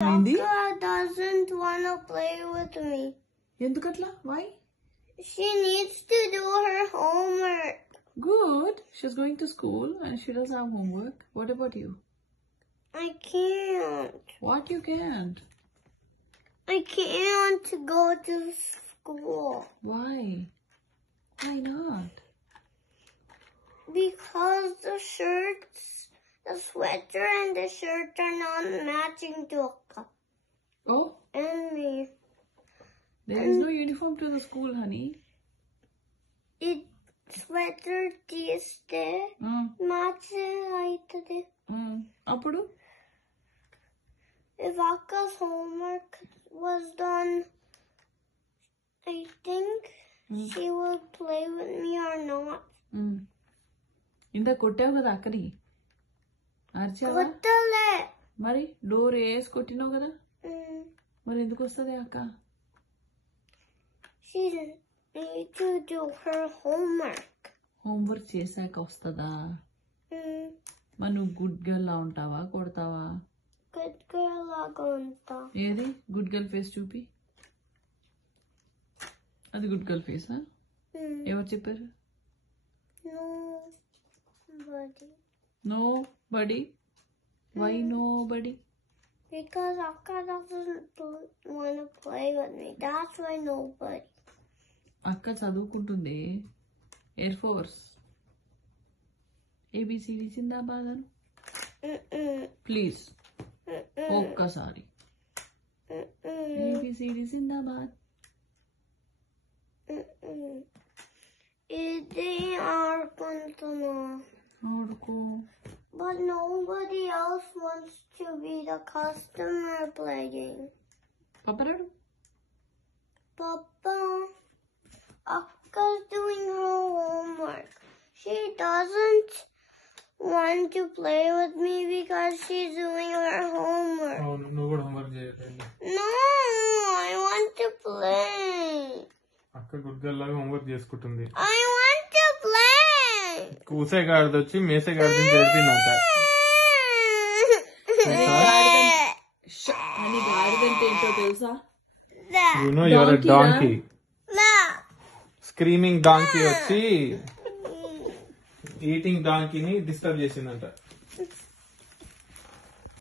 Akka doesn't want to play with me. Endukatla? Why? She needs to do her homework. Good. She's going to school and she does have homework. What about you? I can't. What you can't? I can't go to school. Why? Why not? Because the sweater and the shirt are not matching to Akka Oh, and me. there is no uniform to the school, honey. It sweater తీస్తే match అవుతుంది. Appudu? If Akka's homework was done, I think she will play with me or not. ఇంత కొట్టావు కదా అక్కని అరిచావా కొట్టలే. మరి డోర్ వేసి కొట్టినావు కదా మరి ఎందుకు వస్తుంది అక్క She needs to do her homework. Homework చేశాక వస్తుందా మరి నువ్వు గుడ్ గర్ల్ లా ఉంటావా కొడతావా Good girl లాగా ఉంటా. ఏది గుడ్ గర్ల్ ఫేస్ చూపి అది గుడ్ గర్ల్ ఫేసా ఎవరు చెప్పారు Nobody. Nobody why nobody Because Akka doesn't want to play with me. That's why nobody. అక్క చదువుకుంటుంది ఎయిర్ ఫోర్స్ ఏబిసిడి జిందాబాద్ అను ప్లీజ్ ఒక్కసారి ఏబిసిడి జిందాబాద్ ఇది ఆడుకుంటున్నా. ఆడుకో But nobody else wants to be the customer playing. పప్పరాడు Papa, Akka's doing her homework. She doesn't want to play with me because she's doing her homework. నువ్వు కూడా హోంవర్క్ చేయలేదు. No, I want to play. అక్క good girl లాగా హోంవర్క్ చేసుకుంటుంది. I want to play. కూసేగాడిది వచ్చి మేసేగాడిని చేసిందంట. అని గాడిదంటే ఏంటో తెలుసా You know you're a donkey. No. Screaming donkey వచ్చి ఈటింగ్ డాంకీని డిస్టర్బ్ చేసిందంట.